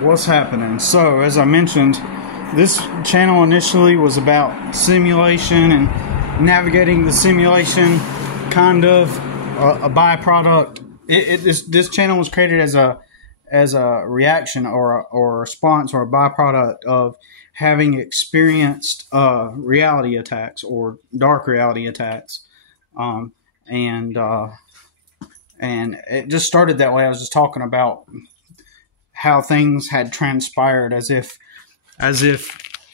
What's happening? So, as I mentioned, this channel initially was about simulation and navigating the simulation, kind of a byproduct. This channel was created as a reaction or a response or a byproduct of having experienced reality attacks or dark reality attacks, and it just started that way. I was just talking about how things had transpired, as if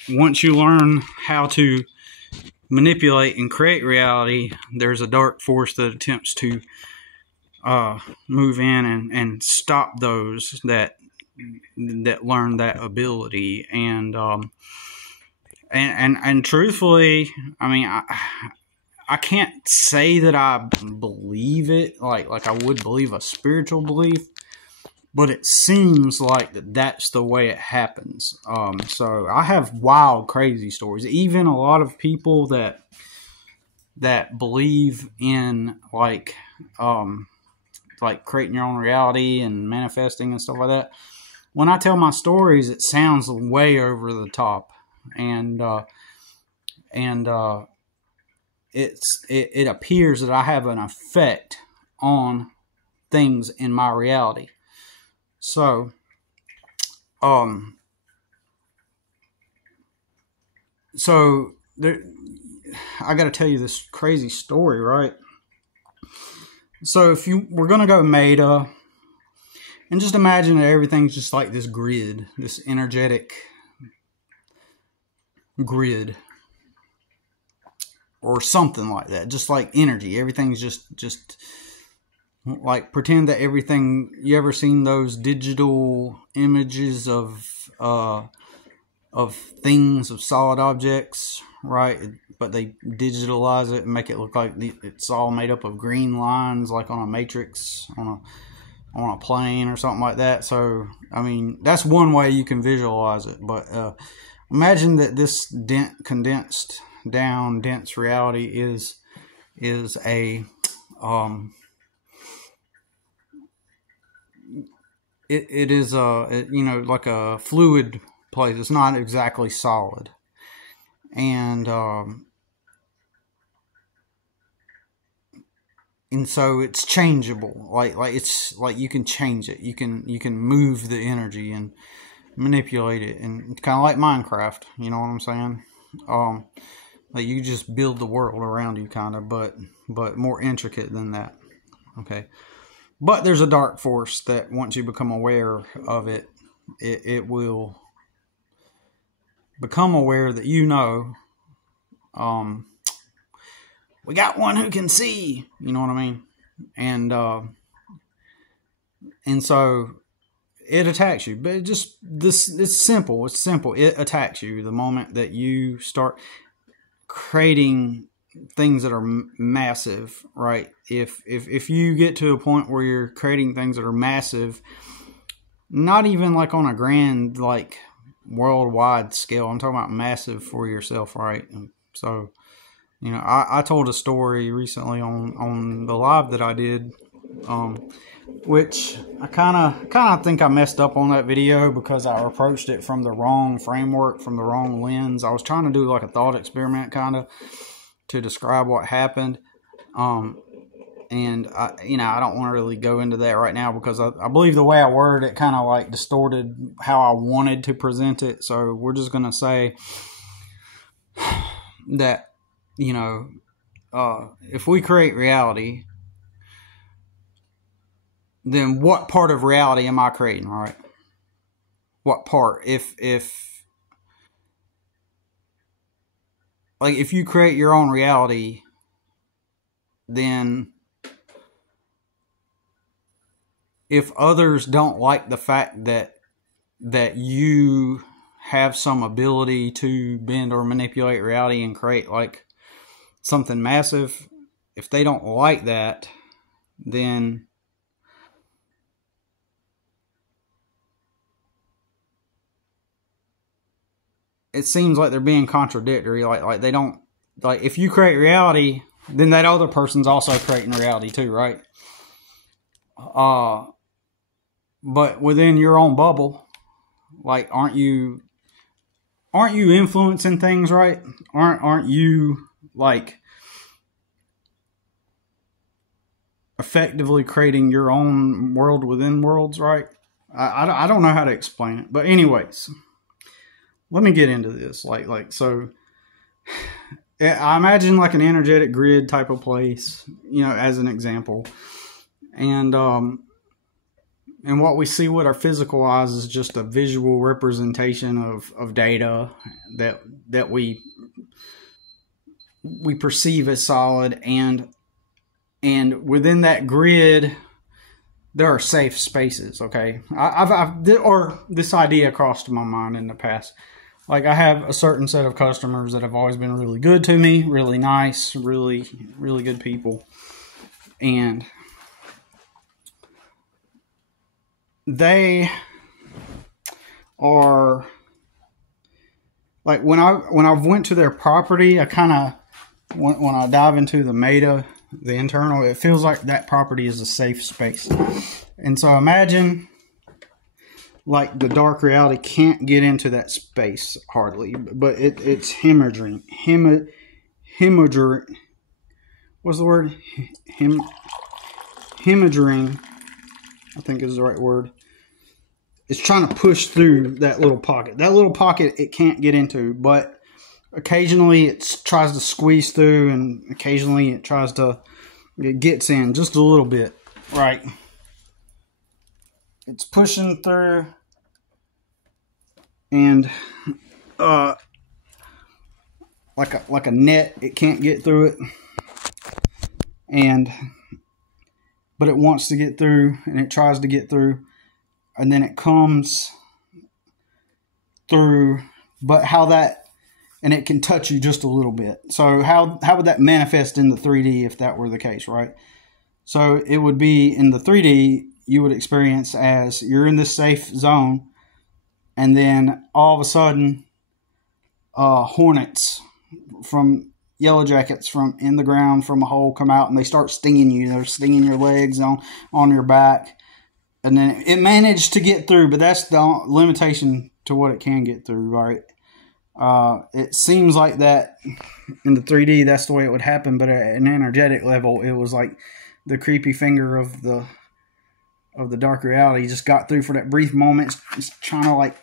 once you learn how to manipulate and create reality, there's a dark force that attempts to move in and stop those that learn that ability. And truthfully, I mean, I can't say that I believe it like I would believe a spiritual belief, but it seems like that's the way it happens. So I have wild, crazy stories. Even a lot of people that believe in like creating your own reality and manifesting and stuff like that. When I tell my stories, it sounds way over the top, and it appears that I have an effect on things in my reality. So, there, I got to tell you this crazy story, right? So we're going to go meta, and just imagine that everything's just like this grid, this energetic grid, or something like that, just like energy. Everything's just like, pretend that everything, you ever seen those digital images of things, of solid objects, right? But they digitalize it and make it look like it's all made up of green lines, like on a matrix, on a plane or something like that. So, I mean, that's one way you can visualize it. But imagine that this condensed down, dense reality is a it is like a fluid place. It's not exactly solid, and so it's changeable. Like it's like you can change it. You can move the energy and manipulate it, and kind of like Minecraft. You know what I'm saying? Like you just build the world around you, kind of, but more intricate than that. Okay. But there's a dark force that once you become aware of it, it will become aware that we got one who can see, you know what I mean? And so it attacks you. But it's simple. It's simple. It attacks you the moment that you start creating things that are massive, right? If you get to a point where you're creating things that are massive, not even like on a grand, like worldwide scale, I'm talking about massive for yourself, right? And so, you know, I told a story recently on the live that I did, which I kind of think I messed up on that video because I approached it from the wrong framework, from the wrong lens. I was trying to do like a thought experiment, kind of, to describe what happened, and I don't want to really go into that right now because I believe the way I worded it kind of like distorted how I wanted to present it. So we're just gonna say that, you know, if we create reality, then what part of reality am I creating, right? What part? If you create your own reality, then if others don't like the fact that you have some ability to bend or manipulate reality and create like something massive, if they don't like that, then it seems like they're being contradictory. Like they don't, like, if you create reality, then that other person's also creating reality too, right? But within your own bubble, Like, aren't you influencing things, right? Aren't you like effectively creating your own world within worlds, right? I don't know how to explain it, but anyways, let me get into this. So I imagine like an energetic grid type of place, as an example, and what we see with our physical eyes is just a visual representation of data that we perceive as solid, and within that grid there are safe spaces. Okay, or this idea crossed my mind in the past. Like, I have a certain set of customers that have always been really good to me, really nice, really, really good people. And they are like, when I went to their property, I kind of, when I dive into the meta, the internal, it feels like that property is a safe space. And so imagine like the dark reality can't get into that space hardly, but it's hemorrhaging. What's the word? Hemorrhaging, I think is the right word. It's trying to push through that little pocket. That little pocket it can't get into, but occasionally it tries to squeeze through, and occasionally it gets in just a little bit, right? It's pushing through, and like a net, it can't get through it, but it wants to get through, and it tries to get through, and then it comes through. But and it can touch you just a little bit. So how would that manifest in the 3D if that were the case, right? So it would be in the 3D, you would experience as you're in this safe zone, and then all of a sudden, hornets from Yellow Jackets from in the ground from a hole come out, and they start stinging you. They're stinging your legs on your back, and then it managed to get through, but that's the limitation to what it can get through, right? It seems like that in the 3D, that's the way it would happen, but at an energetic level, it was like the creepy finger of the dark reality just got through for that brief moment. It's trying to like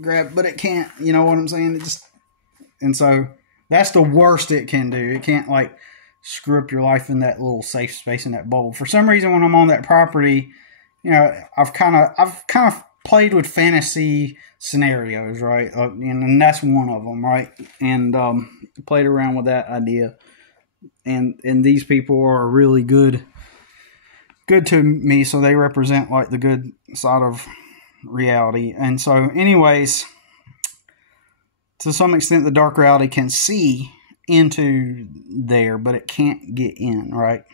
grab, but it can't. You know what I'm saying? And so that's the worst it can do. It can't like screw up your life in that little safe space in that bubble. For some reason, when I'm on that property, I've kind of played with fantasy scenarios, right? And that's one of them, right? And played around with that idea. And these people are really good to me, so they represent like the good side of reality. And so anyways, to some extent, the dark reality can see into there, but it can't get in, right?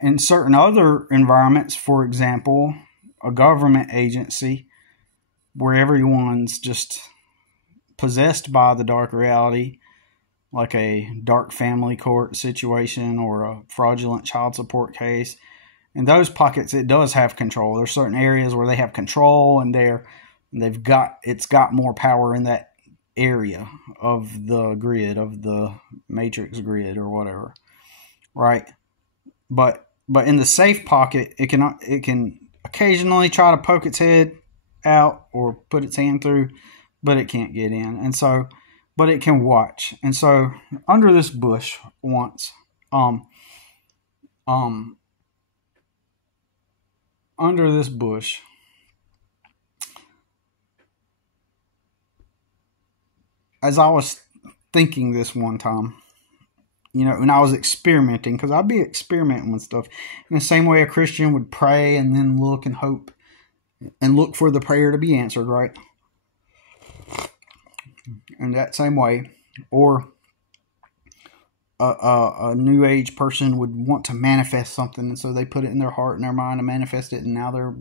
In certain other environments, for example, a government agency where everyone's just possessed by the dark reality, like a dark family court situation or a fraudulent child support case. In those pockets, it does have control. There's certain areas where they have control, and it's got more power in that area of the grid, of the matrix grid or whatever, right? But in the safe pocket, it can occasionally try to poke its head out or put its hand through, but it can't get in. And so, but it can watch. And so under this bush once, under this bush, as I was thinking this one time, and I was experimenting, because I'd be experimenting with stuff in the same way a Christian would pray and then look and hope and look for the prayer to be answered, right? In that same way, or a new age person would want to manifest something, and so they put it in their heart and their mind to manifest it, and now they're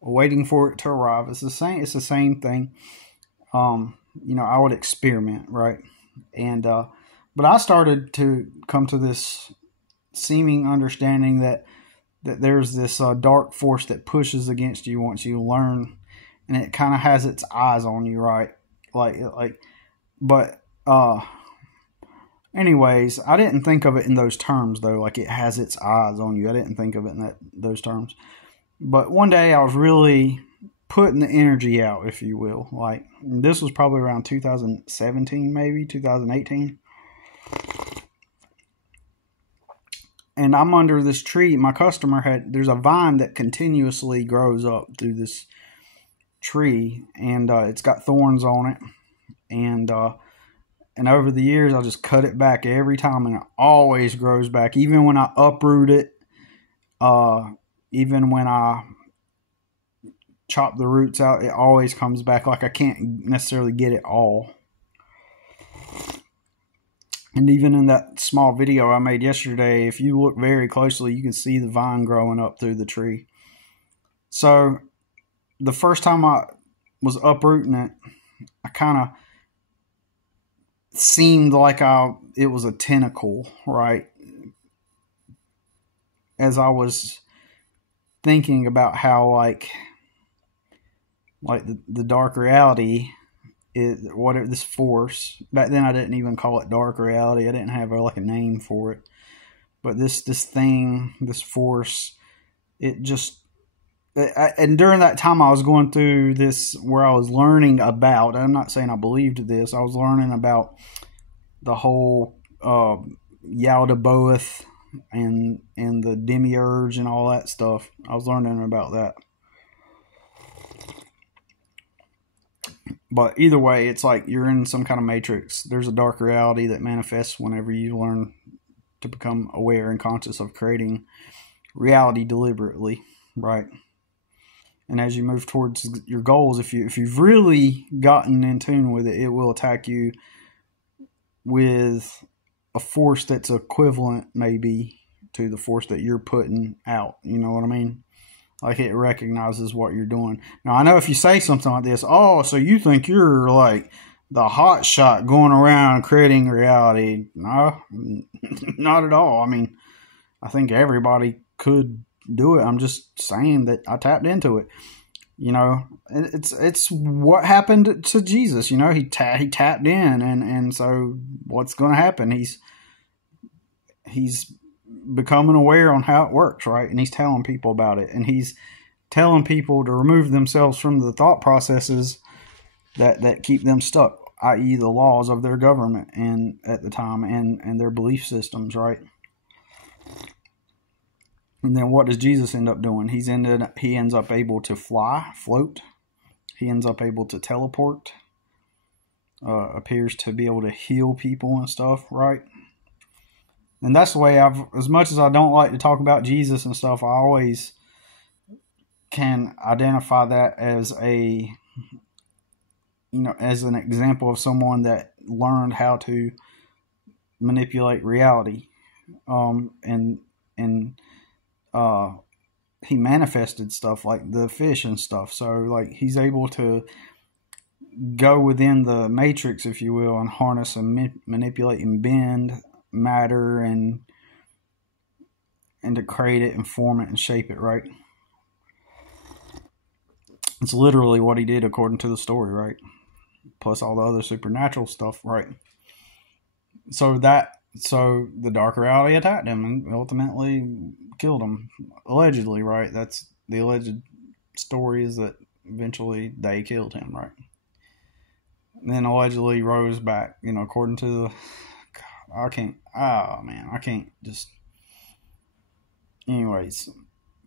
waiting for it to arrive. It's the same thing. I would experiment, right? And but I started to come to this seeming understanding that there's this dark force that pushes against you once you learn and it kind of has its eyes on you, right? But anyways, I didn't think of it in those terms though. Like it has its eyes on you. I didn't think of it in those terms. But one day I was really putting the energy out, if you will. Like this was probably around 2017, maybe 2018. And I'm under this tree. My customer there's a vine that continuously grows up through this tree, and it's got thorns on it. And over the years, I just cut it back every time, and it always grows back. Even when I uproot it, even when I chop the roots out, it always comes back. Like I can't necessarily get it all. And even in that small video I made yesterday, if you look very closely, you can see the vine growing up through the tree. So the first time I was uprooting it, I kind of seemed like it was a tentacle, right? As I was thinking about how like the dark reality is this force. Back then I didn't even call it dark reality. I didn't have a name for it. But this thing, this force, it just, and during that time I was going through this where I was learning about, I'm not saying I believed this, I was learning about the whole Yaldabaoth and the demiurge and all that stuff. I was learning about that. But either way, it's like you're in some kind of matrix. There's a dark reality that manifests whenever you learn to become aware and conscious of creating reality deliberately, right? And as you move towards your goals, if you've really gotten in tune with it, it will attack you with a force that's equivalent maybe to the force that you're putting out. You know what I mean? Like it recognizes what you're doing. Now I know if you say something like this, oh, so you think you're like the hot shot going around creating reality. No, not at all. I mean, I think everybody could do it. I'm just saying that I tapped into it. You know, it's what happened to Jesus. You know, he tapped in, and so what's going to happen? He's becoming aware on how it works, right? And he's telling people about it, and he's telling people to remove themselves from the thought processes that keep them stuck, i.e. the laws of their government and at the time and their belief systems, right? And then what does Jesus end up doing? He ends up able to float. He ends up able to teleport. Appears to be able to heal people and stuff, right? And that's the way as much as I don't like to talk about Jesus and stuff, I always can identify that as as an example of someone that learned how to manipulate reality. He manifested stuff like the fish and stuff. So like he's able to go within the matrix, if you will, and harness and manipulate and bend matter and to create it and form it and shape it, right? It's literally what he did according to the story, right? Plus all the other supernatural stuff, right? So the dark reality attacked him and ultimately killed him, allegedly, right? That's the alleged story, is that eventually they killed him, right? And then allegedly rose back, according to the... I can't just... Anyways,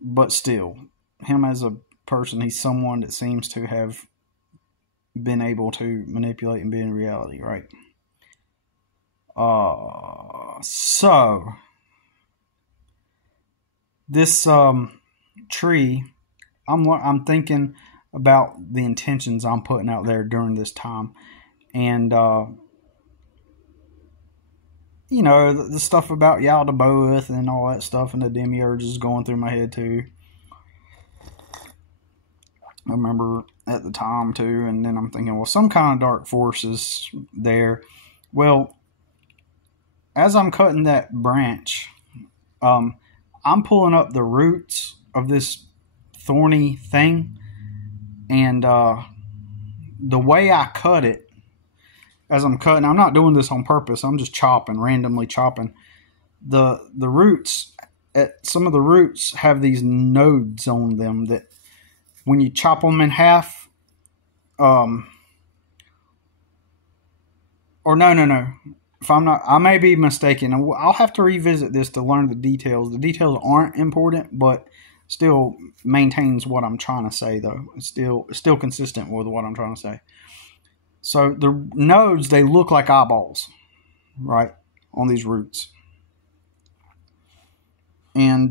but still, him as a person, he's someone that seems to have been able to manipulate and be in reality, right? So this tree, I'm thinking about the intentions I'm putting out there during this time, and the stuff about Yaldabaoth and all that stuff, and the demiurge is going through my head too. I remember at the time too, and then I'm thinking, well, some kind of dark force is there. Well, as I'm cutting that branch, I'm pulling up the roots of this thorny thing, And the way I cut it, as I'm cutting, I'm not doing this on purpose. I'm just randomly chopping. The roots, some of the roots have these nodes on them that when you chop them in half, or no. If I'm not, I may be mistaken. I'll have to revisit this to learn the details. The details aren't important, but still maintains what I'm trying to say, though. It's still consistent with what I'm trying to say. So the nodes, they look like eyeballs, right, on these roots. And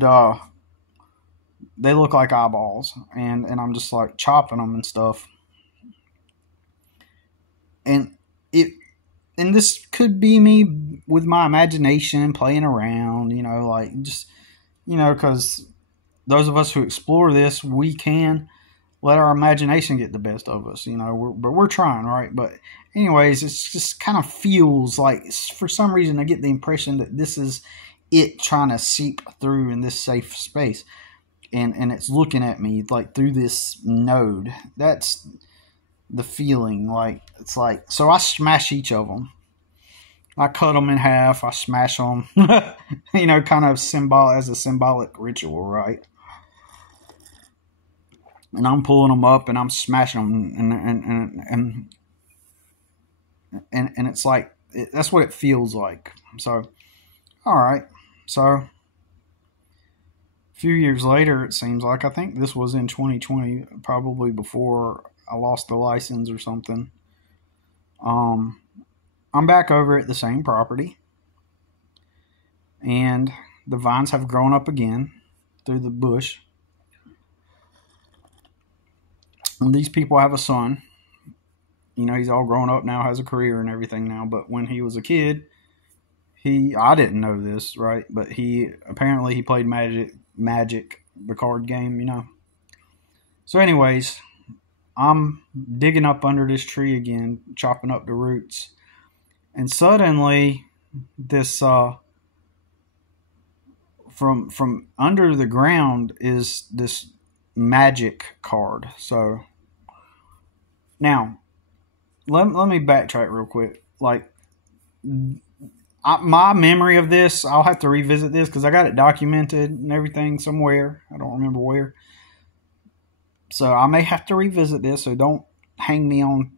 they look like eyeballs. And I'm just like chopping them and stuff. And this could be me with my imagination playing around, because those of us who explore this, we can let our imagination get the best of us, but we're trying, right? But anyways, it's just kind of feels like, for some reason, I get the impression that this is it trying to seep through in this safe space. And it's looking at me like through this node. That's the feeling. Like, it's like, so I smash each of them. I cut them in half. I smash them, kind of as a symbolic ritual, right? And I'm pulling them up and I'm smashing them, and it's like, that's what it feels like. So, all right. So, a few years later, it seems like, I think this was in 2020, probably before I lost the license or something. I'm back over at the same property, and the vines have grown up again through the bush. And these people have a son. He's all grown up now, has a career and everything now. But when he was a kid, I didn't know this, right? But he played Magic, the card game, So anyways, I'm digging up under this tree again, chopping up the roots. And suddenly, this from under the ground is this magic card. So now, let me backtrack real quick. Like, my memory of this, I'll have to revisit this because I got it documented and everything somewhere. I don't remember where. So I may have to revisit this. So don't hang me on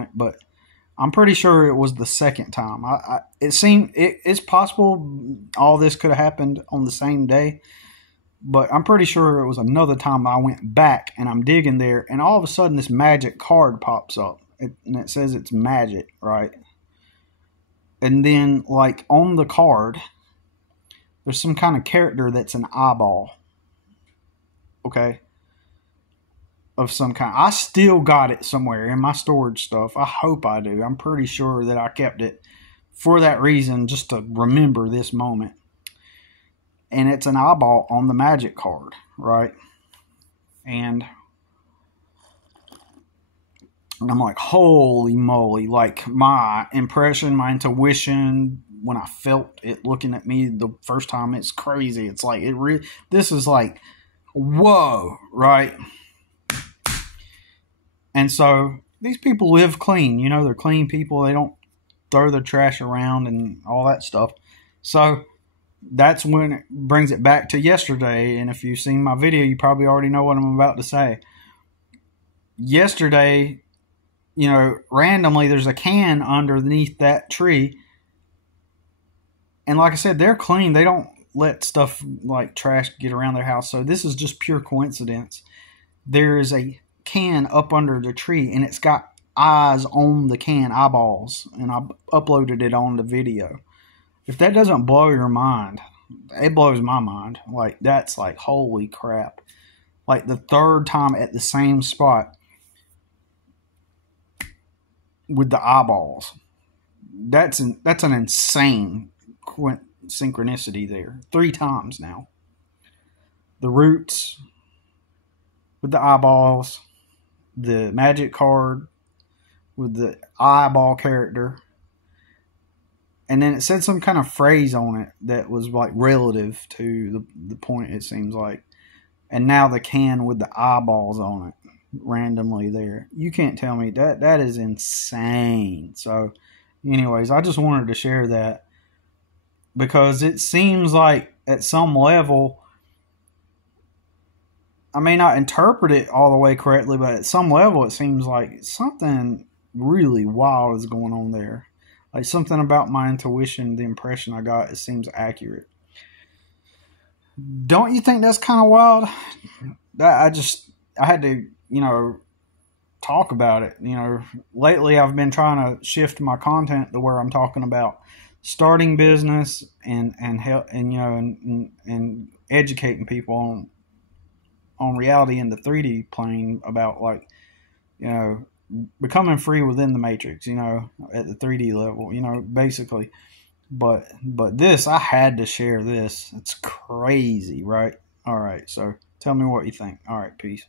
it. But I'm pretty sure it was the second time. It's possible all this could have happened on the same day. But I'm pretty sure it was another time I went back and I'm digging there, and all of a sudden this magic card pops up, and it says it's magic, right? And then, like, on the card, there's some kind of character that's an eyeball, okay, of some kind. I still got it somewhere in my storage stuff. I hope I do. I'm pretty sure that I kept it for that reason, just to remember this moment. And it's an eyeball on the magic card, right? And I'm like, holy moly. Like, my impression, my intuition, when I felt it looking at me the first time, it's crazy. It's like, this is like, whoa, right? And so these people live clean. They're clean people. They don't throw their trash around and all that stuff. So that's when it brings it back to yesterday. And if you've seen my video, you probably already know what I'm about to say. Yesterday, randomly there's a can underneath that tree. And like I said, they're clean. They don't let stuff like trash get around their house. So this is just pure coincidence. There is a can up under the tree, and it's got eyes on the can, eyeballs. And I uploaded it on the video. If that doesn't blow your mind, it blows my mind. Like, that's like, holy crap. Like, the third time at the same spot with the eyeballs. That's an insane synchronicity there. 3 times now. The roots with the eyeballs, the magic card with the eyeball character. And then it said some kind of phrase on it that was like relative to the point, it seems like. and now the can with the eyeballs on it randomly there. You can't tell me that is insane. So anyways, I just wanted to share that because it seems like at some level, I may not interpret it all the way correctly, but at some level it seems like something really wild is going on there. Like something about my intuition, the impression I got, it seems accurate. Don't you think that's kind of wild? I had to, talk about it. Lately I've been trying to shift my content to where I'm talking about starting business and help and educating people on reality in the 3D plane about like becoming free within the matrix, at the 3D level, basically. But this, I had to share this. It's crazy, right? All right, so tell me what you think. All right, peace.